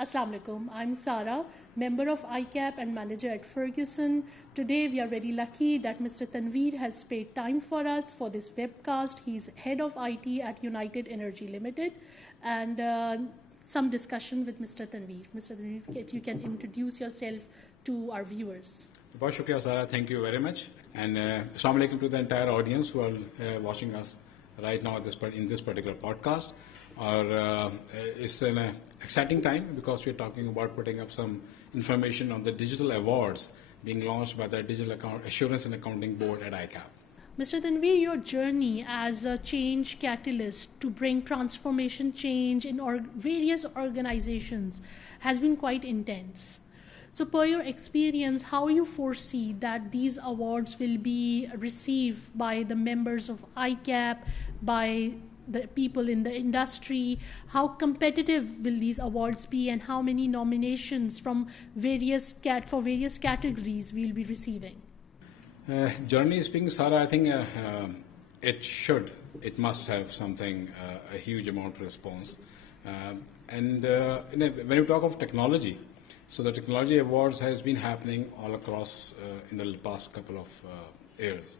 Assalamu alaikum. I'm Sara, member of ICAP and manager at Ferguson. Today we are very lucky that Mr. Tanveer has spared time for us for this webcast. He's head of IT at United Energy Limited, and some discussion with Mr. Tanveer. Mr. Tanveer, if you can introduce yourself to our viewers. Bahut shukriya, Sara. Thank you very much. And assalamu alaikum to the entire audience who are watching us right now in this particular podcast. It's an exciting time because we're talking about putting up some information on the digital awards being launched by the Digital Assurance and Accounting Board at ICAP. Mr. Tanveer, your journey as a change catalyst to bring transformation change in various organizations has been quite intense. So per your experience, how you foresee that these awards will be received by the members of ICAP, by the people in the industry? How competitive will these awards be, and how many nominations from various categories we'll be receiving? Journey speaking, Sara, I think it must have something, a huge amount of response. When you talk of technology, so the technology awards has been happening all across in the past couple of years.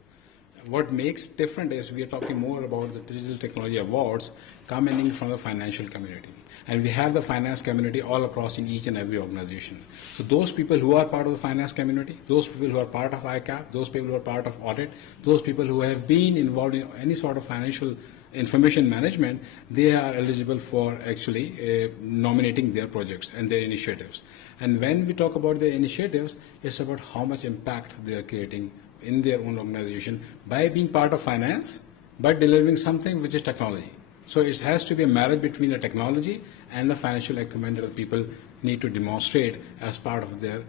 What makes it different is we are talking more about the digital technology awards coming from the financial community. And we have the finance community all across in each and every organization. So those people who are part of the finance community, those people who are part of ICAP, those people who are part of audit, those people who have been involved in any sort of financial information management, they are eligible for actually nominating their projects and their initiatives. And when we talk about their initiatives, it's about how much impact they are creating in their own organization by being part of finance, but delivering something which is technology. So it has to be a marriage between the technology and the financial acumen that the people need to demonstrate as part of their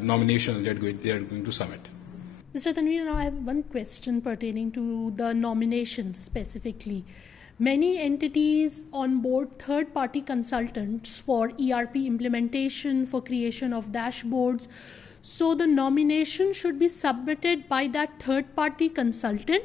nominations that they are going to submit. Mr. Tanveer, now I have one question pertaining to the nominations specifically. Many entities onboard third-party consultants for ERP implementation, for creation of dashboards. So the nomination should be submitted by that third-party consultant,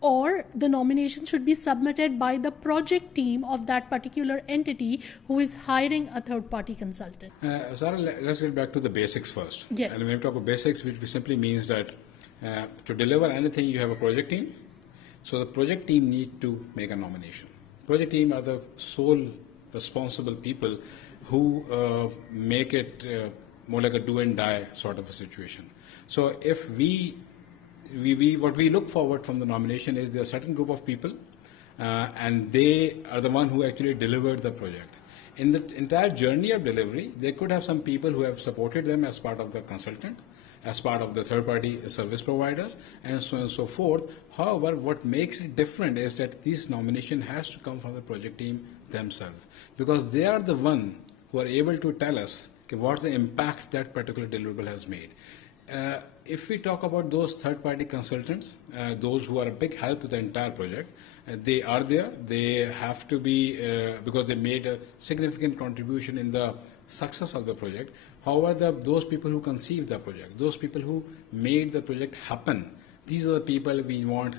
or the nomination should be submitted by the project team of that particular entity who is hiring a third-party consultant. Sarah, let's get back to the basics first. Yes. And when we talk about basics, which simply means that to deliver anything, you have a project team. So the project team need to make a nomination. Project team are the sole responsible people who make it more like a do and die sort of a situation. So if what we look forward from the nomination is there are a certain group of people and they are the one who actually delivered the project. In the entire journey of delivery, they could have some people who have supported them as part of the consultant, as part of the third-party service providers, and so on and so forth. However, what makes it different is that this nomination has to come from the project team themselves, because they are the one who are able to tell us what's the impact that particular deliverable has made. If we talk about those third-party consultants, those who are a big help to the entire project, they are there. They have to be, because they made a significant contribution in the success of the project. However, those people who conceived the project, those people who made the project happen, these are the people we want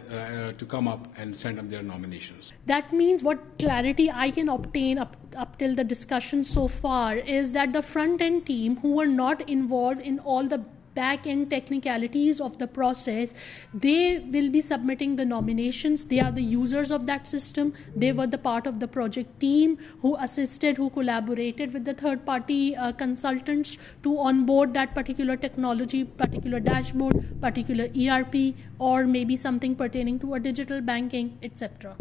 to come up and send up their nominations. That means what clarity I can obtain up till the discussion so far is that the front-end team who were not involved in all the back-end technicalities of the process, they will be submitting the nominations. They are the users of that system. They were the part of the project team who assisted, who collaborated with the third-party consultants to onboard that particular technology, particular dashboard, particular ERP, or maybe something pertaining to a digital banking, etc.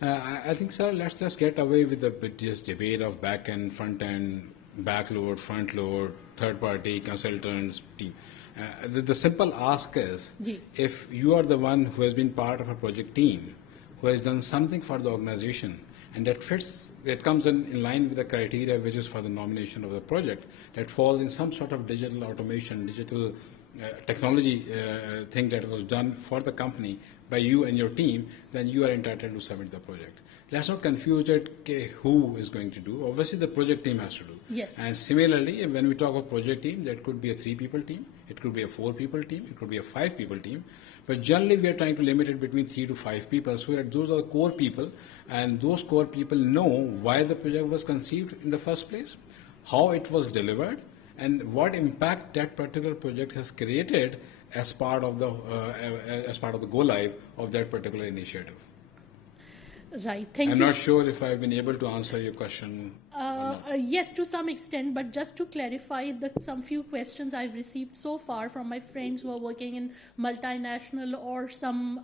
I think, sir, let's get away with this debate of back-end, front-end, backload, front-load, third-party consultants team. The simple ask is, if you are the one who has been part of a project team, who has done something for the organization, and that comes in line with the criteria which is for the nomination of the project, that falls in some sort of digital automation, digital technology thing that was done for the company by you and your team, then you are entitled to submit the project. Let's not confuse it who is going to do. Obviously, the project team has to do. Yes. And similarly, when we talk of project team, that could be a 3-people team, it could be a 4-people team, it could be a 5-people team. But generally, we are trying to limit it between 3 to 5 people, so that those are the core people, and those core people know why the project was conceived in the first place, how it was delivered, and what impact that particular project has created as part of the go live of that particular initiative. Right. Thank you. I'm not sure if I've been able to answer your question. Yes, to some extent, but just to clarify that some few questions I've received so far from my friends who are working in multinational or some,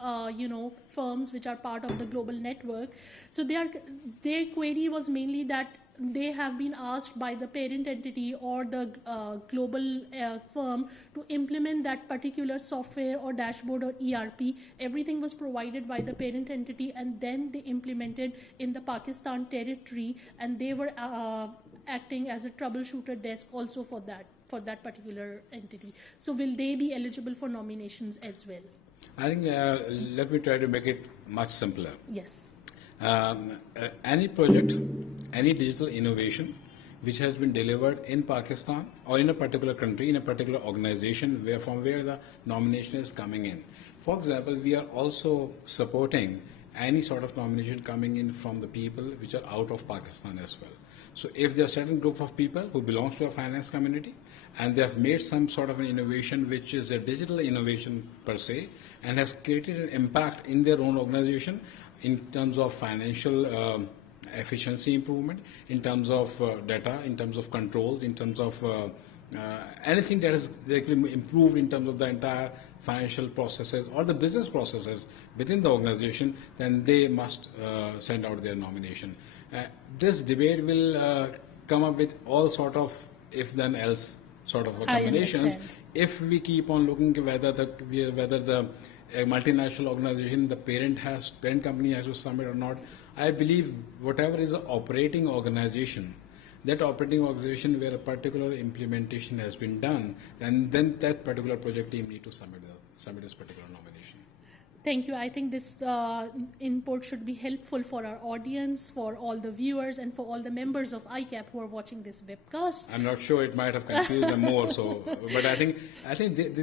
firms which are part of the global network. So their query was mainly that they have been asked by the parent entity or the global firm to implement that particular software or dashboard or ERP. Everything was provided by the parent entity, and then they implemented in the Pakistan territory, and they were acting as a troubleshooter desk also for that particular entity. So will they be eligible for nominations as well? I think let me try to make it much simpler. Yes. Any project, any digital innovation which has been delivered in Pakistan or in a particular country, in a particular organization from where the nomination is coming in. For example, we are also supporting any sort of nomination coming in from the people which are out of Pakistan as well. So if there are certain group of people who belongs to a finance community and they have made some sort of an innovation which is a digital innovation per se and has created an impact in their own organization, in terms of financial efficiency improvement, in terms of data, in terms of controls, in terms of anything that is directly improved in terms of the entire financial processes or the business processes within the organization, then they must send out their nomination. This debate will come up with all sort of if-then-else sort of combinations. If we keep on looking whether the a multinational organization, the parent company has to submit or not. I believe whatever is the operating organization, that operating organization where a particular implementation has been done, and then that particular project team need to submit this particular nomination. Thank you. I think this input should be helpful for our audience, for all the viewers, and for all the members of ICAP who are watching this webcast. I'm not sure, it might have confused them more. So, but I think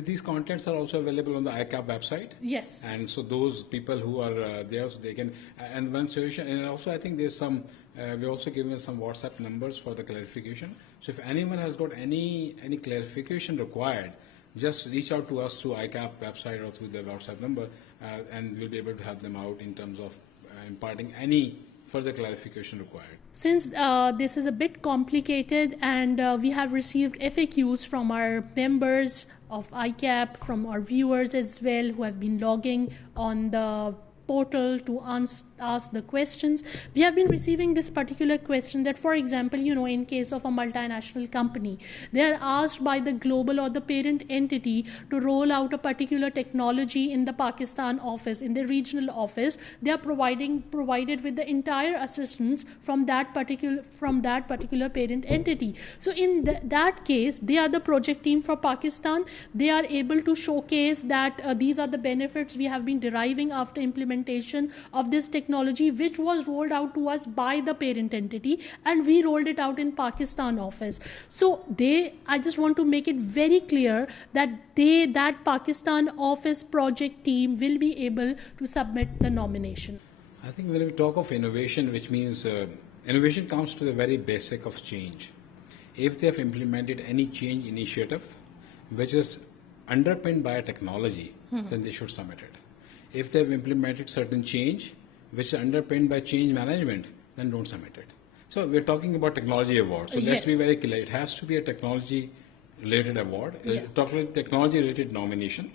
these contents are also available on the ICAP website. Yes. And so those people who are there, so they can. And one solution, and also I think there's some. We're also giving some WhatsApp numbers for the clarification. So if anyone has got any clarification required, just reach out to us through ICAP website or through the WhatsApp number, and we'll be able to help them out in terms of imparting any further clarification required. Since this is a bit complicated and we have received FAQs from our members of ICAP, from our viewers as well who have been logging on the portal to ask the questions. We have been receiving this particular question that, for example, in case of a multinational company, they are asked by the global or the parent entity to roll out a particular technology in the Pakistan office, in the regional office. They are provided with the entire assistance from that particular parent entity. So in that case, they are the project team for Pakistan. They are able to showcase that these are the benefits we have been deriving after implementation of this technology, which was rolled out to us by the parent entity, and we rolled it out in Pakistan office. So I just want to make it very clear that that Pakistan office project team will be able to submit the nomination. I think when we talk of innovation, which means innovation comes to the very basic of change. If they have implemented any change initiative which is underpinned by a technology, then they should submit it. If they've implemented certain change which is underpinned by change management, then don't submit it. So we're talking about technology award. So let's be very clear. It has to be a technology-related award, technology-related nomination,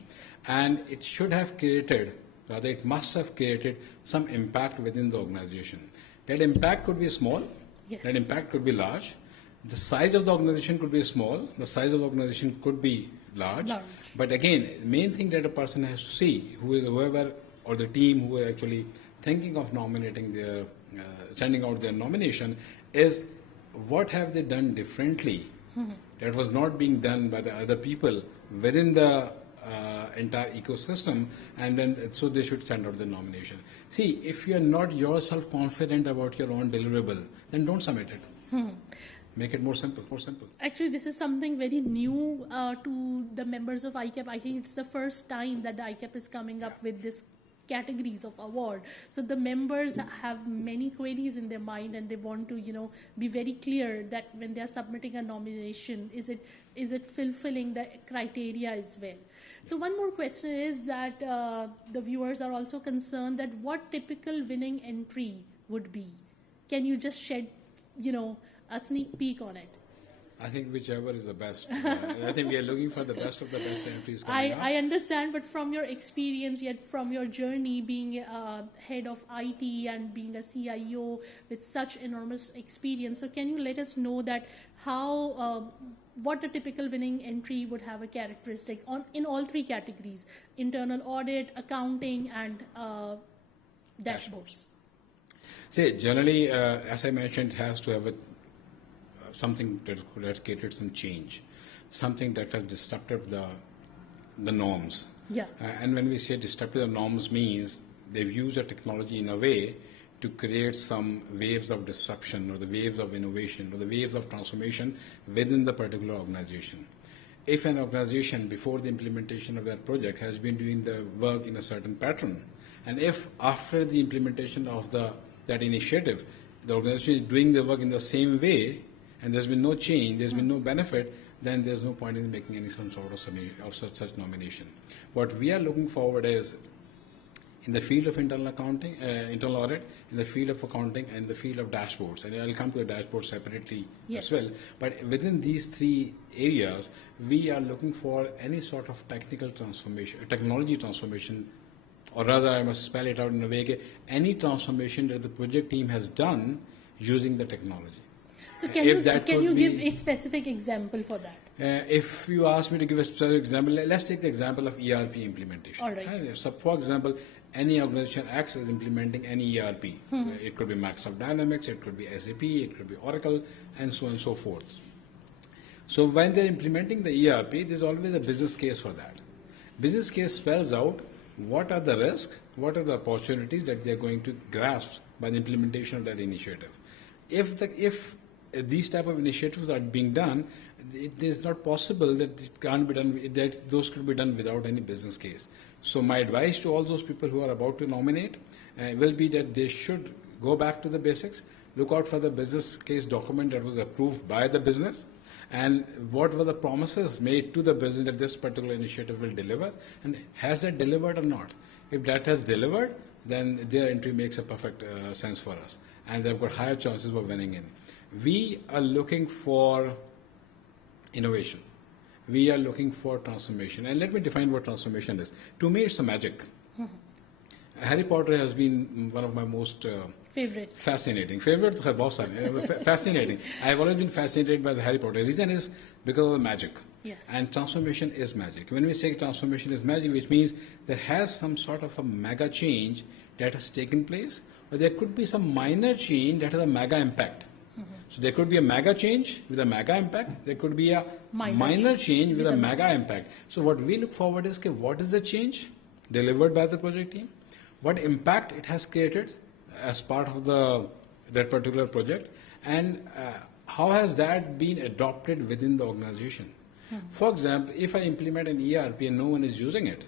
and it should have created, rather it must have created some impact within the organization. That impact could be small, that impact could be large. The size of the organization could be small, the size of the organization could be large. But again, the main thing that a person has to see, whoever or the team who are actually thinking of nominating sending out their nomination, is what have they done differently that was not being done by the other people within the entire ecosystem, and then so they should send out the nomination. See, if you are not yourself confident about your own deliverable, then don't submit it. Make it more simple. Actually, this is something very new to the members of ICAP. I think it's the first time that the ICAP is coming up with this categories of award. So the members have many queries in their mind, and they want to, be very clear that when they are submitting a nomination, is it fulfilling the criteria as well. So one more question is that the viewers are also concerned that what typical winning entry would be. Can you just shed, a sneak peek on it? I think whichever is the best. I think we are looking for the best of the best entries coming up. I understand, but from your experience, yet from your journey being head of IT and being a CIO with such enormous experience, so can you let us know that what a typical winning entry would have a characteristic in all three categories: internal audit, accounting, and dashboards? See, generally, as I mentioned, it has to have something that has created some change, something that has disrupted the norms. Yeah. And when we say disrupted the norms, means they've used the technology in a way to create some waves of disruption, or the waves of innovation, or the waves of transformation within the particular organization. If an organization before the implementation of that project has been doing the work in a certain pattern, and if after the implementation of that initiative, the organization is doing the work in the same way, and there's been no change, there's been no benefit, then there's no point in making any some sort of such nomination. What we are looking forward is, in the field of internal accounting, internal audit, in the field of accounting, and the field of dashboards, and I'll come to the dashboard separately as well. But within these three areas, we are looking for any sort of technical transformation, technology transformation, or rather, I must spell it out in a way, any transformation that the project team has done using the technology. So can you give a specific example for that? If you ask me to give a specific example, let's take the example of ERP implementation. All right. So, for example, any organization acts as implementing any ERP. It could be Microsoft Dynamics, it could be SAP, it could be Oracle, and so on and so forth. So when they're implementing the ERP, there's always a business case for that. Business case spells out what are the risks, what are the opportunities that they're going to grasp by the implementation of that initiative. If these type of initiatives are being done, it is not possible that it can't be done, that those could be done without any business case. So my advice to all those people who are about to nominate will be that they should go back to the basics, look out for the business case document that was approved by the business, and what were the promises made to the business that this particular initiative will deliver, and has that delivered or not. If that has delivered, then their entry makes a perfect sense for us, and they've got higher chances of winning in. We are looking for innovation. We are looking for transformation. And let me define what transformation is. To me, it's a magic. Harry Potter has been one of my most fascinating. Fascinating. I have always been fascinated by the Harry Potter. The reason is because of the magic. Yes. And transformation is magic. When we say transformation is magic, which means there has some sort of a mega change that has taken place, or there could be some minor change that has a mega impact. So there could be a mega change with a mega impact. There could be a minor change with a mega impact. So what we look forward is, what is the change delivered by the project team? What impact it has created as part of that particular project? And how has that been adopted within the organization? For example, if I implement an ERP and no one is using it,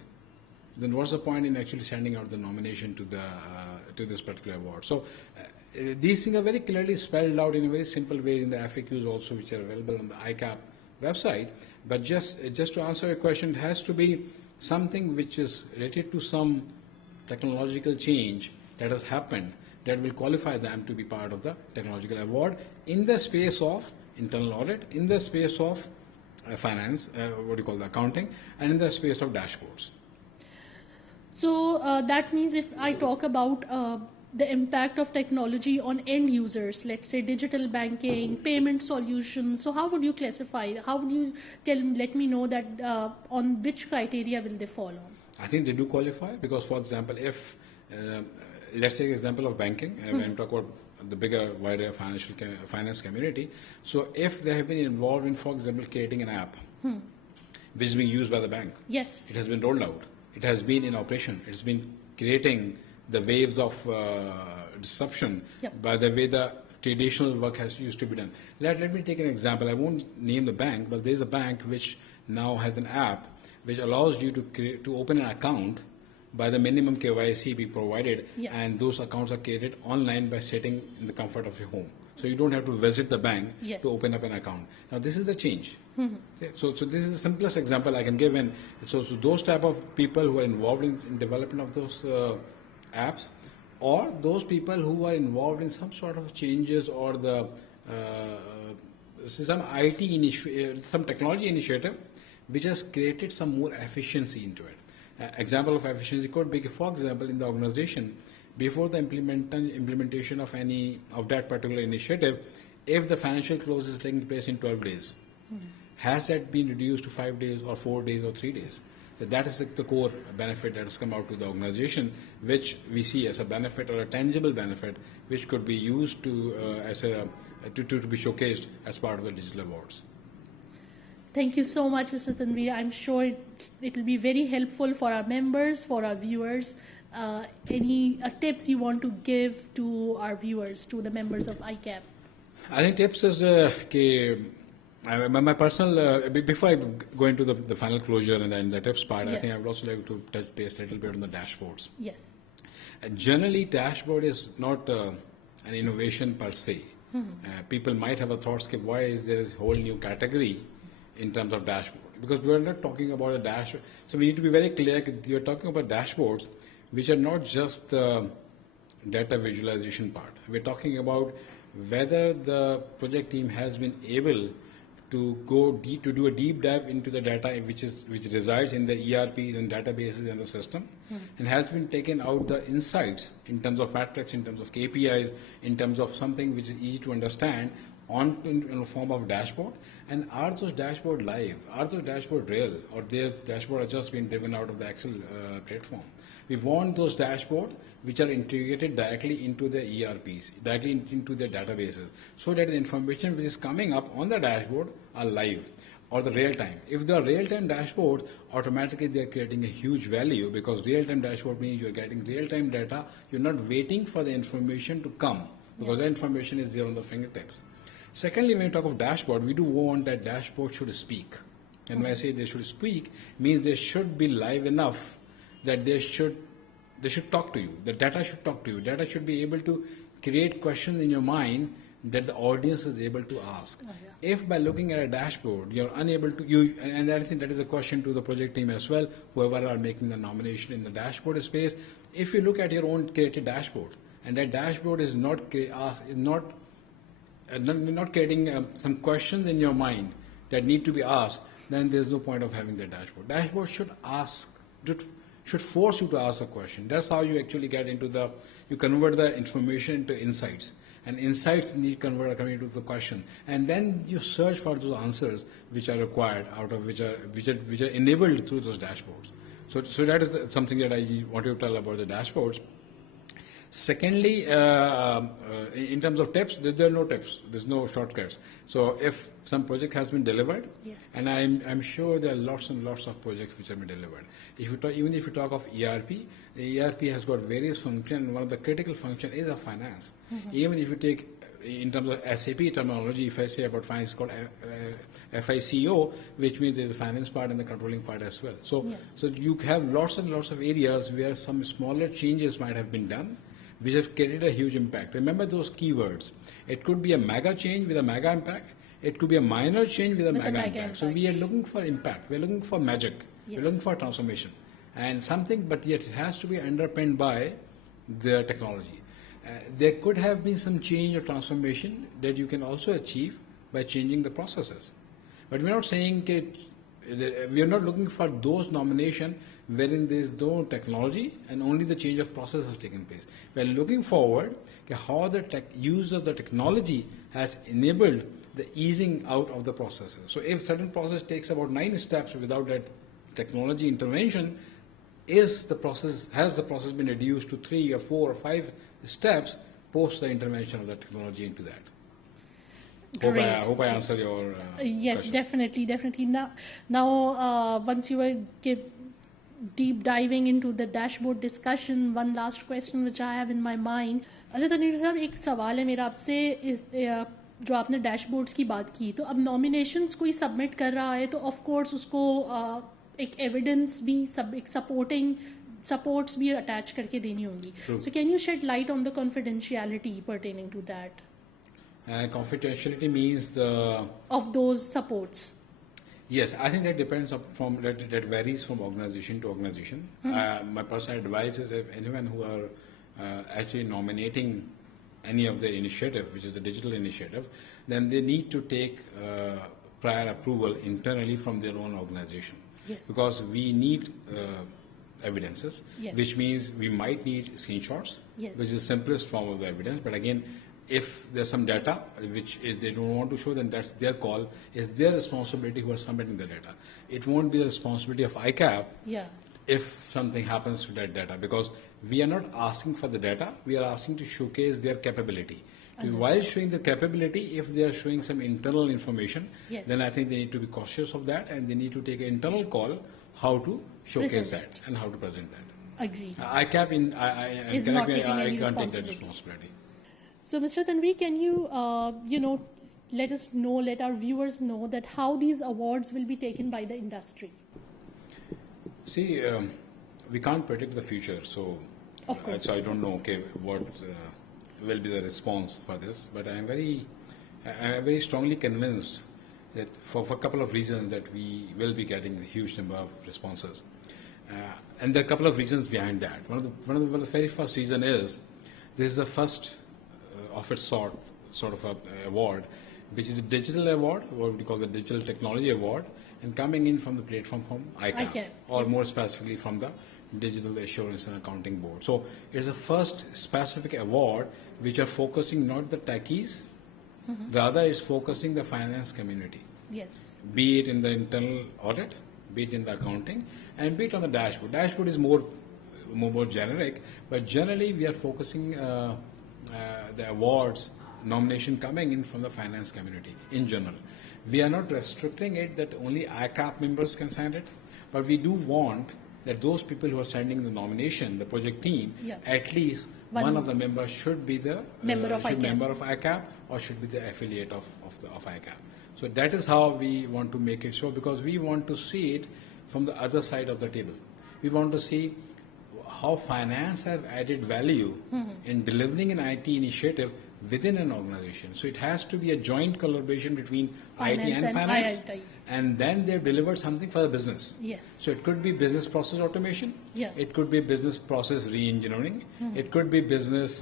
then what's the point in actually sending out the nomination to this particular award? So these things are very clearly spelled out in a very simple way in the FAQs also, which are available on the ICAP website. But just to answer your question, it has to be something which is related to some technological change that has happened that will qualify them to be part of the technological award in the space of internal audit, in the space of finance, accounting, and in the space of dashboards. So that means if I talk about the impact of technology on end users, let's say digital banking, payment solutions, so how would you classify? How would you let me know that on which criteria will they fall on? I think they do qualify because, for example, if let's take the example of banking, when we talk about the bigger, wider finance community. So if they have been involved in, for example, creating an app which is being used by the bank, yes, it has been rolled out, it has been in operation, it's been creating the waves of disruption by the way the traditional work has used to be done. Let me take an example. I won't name the bank, but there's a bank which now has an app which allows you to open an account by the minimum KYC being provided, Yeah. and those accounts are created online by sitting in the comfort of your home. So you don't have to visit the bank Yes. to open up an account. Now this is the change. Okay, so this is the simplest example I can give. And so those type of people who are involved in development of those apps, or those people who are involved in some sort of changes or the some some technology initiative which has created some more efficiency into it. Example of efficiency could be, for example, in the organization, before the implementation of any of that particular initiative, if the financial close is taking place in 12 days, has that been reduced to 5 days or 4 days or 3 days? So that is the core benefit that has come out to the organization, which we see as a benefit or a tangible benefit, which could be used to to be showcased as part of the digital awards. Thank you so much, Mr. Tanveer. I'm sure it will be very helpful for our members, for our viewers. Any tips you want to give to our viewers, to the members of ICAP? I think tips is my personal, before I go into the final closure and then the tips part, Yeah. I think I would also like to touch base a little bit on the dashboards. Yes. Generally, dashboard is not an innovation per se. People might have a thought, why is there this whole new category in terms of dashboard? Because we are not talking about a dashboard. So we need to be very clear, we are talking about dashboards which are not just the data visualization part. We're talking about whether the project team has been able to go deep, to do a deep dive into the data which resides in the ERPs and databases in the system, and has been taken out the insights in terms of metrics, in terms of KPIs, in terms of something which is easy to understand in a form of dashboard. And are those dashboard live? Are those dashboard real? Or those dashboard are just being driven out of the Excel platform? We want those dashboards which are integrated directly into the ERPs, directly into the databases, so that the information which is coming up on the dashboard are live or the real time. If they are real time dashboards, automatically they are creating a huge value, because real time dashboard means you are getting real time data. You're not waiting for the information to come, because the information is there on the fingertips. Secondly, when we talk of dashboard, we do want that dashboard should speak. And when I say they should speak, means they should be live enough that they should talk to you. The data should talk to you. Data should be able to create questions in your mind that the audience is able to ask. Oh, yeah. If by looking at a dashboard you're unable to, and I think that is a question to the project team as well, whoever are making the nomination in the dashboard space. If you look at your own created dashboard, and that dashboard is not creating some questions in your mind that need to be asked, then there's no point of having the dashboard. Dashboard should force you to ask a question. That's how you actually get into you convert the information into insights, and insights need coming into the question, and then you search for those answers which are required out of which are enabled through those dashboards. So that is something that I want to tell about the dashboards. Secondly, in terms of tips, there are no tips. There's no shortcuts. So if some project has been delivered, yes. And I'm sure there are lots and lots of projects which have been delivered. Even if you talk of ERP, the ERP has got various functions, and one of the critical functions is a finance. Even if you take, in terms of SAP terminology, if I say about finance, it's called FICO, which means there's a finance part and the controlling part as well. So you have lots and lots of areas where some smaller changes might have been done, which have created a huge impact. Remember those keywords. It could be a mega change with a mega impact. It could be a minor change with a mega impact. So we are looking for impact. We're looking for magic. Yes. We're looking for transformation. And something, but yet it has to be underpinned by the technology. There could have been some change or transformation that you can also achieve by changing the processes. But we're not saying we are not looking for those nominations wherein there is no technology and only the change of process has taken place. We are looking forward to how the use of the technology has enabled the easing out of the processes. So if certain process takes about 9 steps without that technology intervention, has the process been reduced to 3 or 4 or 5 steps post the intervention of the technology into that? Hope I answered your yes, question. Definitely. Now once you were deep diving into the dashboard discussion, one last question which I have in my mind. अच्छा तनवीर साहब, एक सवाल है मेरा आपसे, इस जो आपने डैशबोर्ड्स की बात की, तो अब नॉमिनेशंस कोई सबमिट कर रहा है तो ऑफ कोर्स उसको एक एविडेंस भी एक सपोर्टिंग supports भी attach करके देनी होंगी. So can you shed light on the confidentiality pertaining to that? Confidentiality means of those supports. Yes, I think that depends that varies from organization to organization. My personal advice is if anyone who are actually nominating any of the initiative, which is a digital initiative, then they need to take prior approval internally from their own organization. Yes. Because we need evidences, yes. which means we might need screenshots, yes. which is the simplest form of the evidence. But again, if there's some data which they don't want to show, then that's their call. It's their responsibility who are submitting the data. It won't be the responsibility of ICAP if something happens to that data, because we are not asking for the data. We are asking to showcase their capability. While showing the capability, if they are showing some internal information, yes. then I think they need to be cautious of that, and they need to take an internal call how to showcase that and how to present that. Agreed. ICAP is not taking any can't responsibility. take that responsibility. So, Mr. Tanveer, can you, let our viewers know that how these awards will be taken by the industry? See, we can't predict the future, so of course. So I don't know. Okay, what will be the response for this? But I am very strongly convinced that for a couple of reasons that we will be getting a huge number of responses, and there are a couple of reasons behind that. One of the very first reason is this is the first of its sort of a award, which is a digital award, what we call the Digital Technology Award, and coming in from the platform from ICAP, or yes. more specifically from the Digital Assurance and Accounting Board. So it's the first specific award which are focusing not the techies, rather it's focusing the finance community. Yes. Be it in the internal audit, be it in the accounting, and be it on the dashboard. Dashboard is more generic, but generally we are focusing the awards nomination coming in from the finance community in general. We are not restricting it that only ICAP members can sign it, but we do want that those people who are sending the nomination, the project team, at least one of the members should be the member of ICAP or should be the affiliate of ICAP. So that is how we want to make it so, because we want to see it from the other side of the table. We want to see how finance have added value in delivering an IT initiative within an organization. So it has to be a joint collaboration between IT and finance, and then they've delivered something for the business. Yes. So it could be business process automation, it could be business process re-engineering, it could be business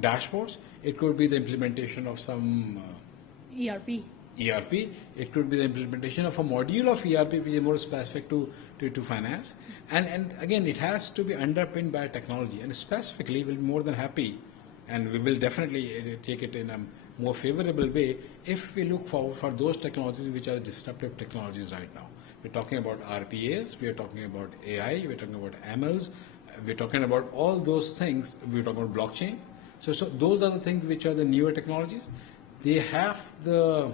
dashboards, it could be the implementation of some ERP, it could be the implementation of a module of ERP which is more specific to finance, and again it has to be underpinned by technology, and specifically we'll be more than happy, and we will definitely take it in a more favorable way if we look forward for those technologies which are disruptive technologies right now. We're talking about RPAs, we're talking about AI, we're talking about MLs, we're talking about all those things, we're talking about blockchain. So those are the things which are the newer technologies. They have the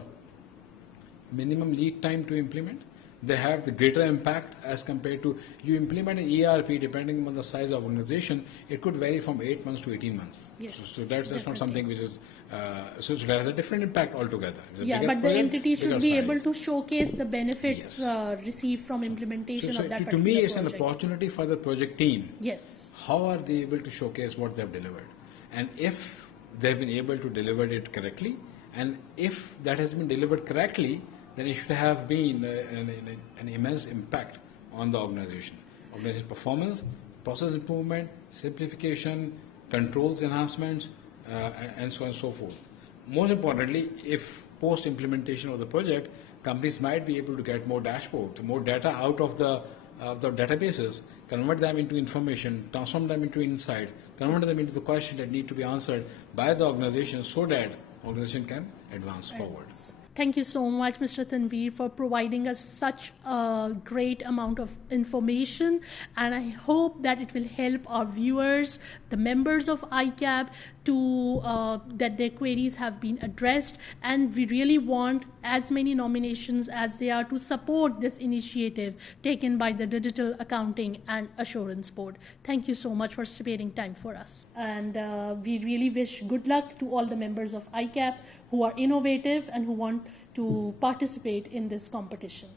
minimum lead time to implement. They have the greater impact as compared to you implement an ERP, depending on the size of organization, it could vary from 8 months to 18 months. Yes, so that's not something which is, so it has a different impact altogether. Yeah, but the entity should be able to showcase the benefits received from implementation of that particular To me, it's project. an opportunity for the project team. Yes. How are they able to showcase what they've delivered? And if they've been able to deliver it correctly, and if that has been delivered correctly, then it should have been an immense impact on the organization performance, process improvement, simplification, controls enhancements, and so on and so forth. Most importantly, if post-implementation of the project, companies might be able to get more dashboard, more data out of the databases, convert them into information, transform them into insight, convert them into the questions that need to be answered by the organization so that organization can advance forward. Thank you so much, Mr. Tanveer, for providing us such a great amount of information, and I hope that it will help our viewers, the members of ICAP, to that their queries have been addressed, and we really want as many nominations as they are to support this initiative taken by the Digital Accounting and Assurance Board. Thank you so much for sparing time for us, and we really wish good luck to all the members of ICAP who are innovative and who want to participate in this competition.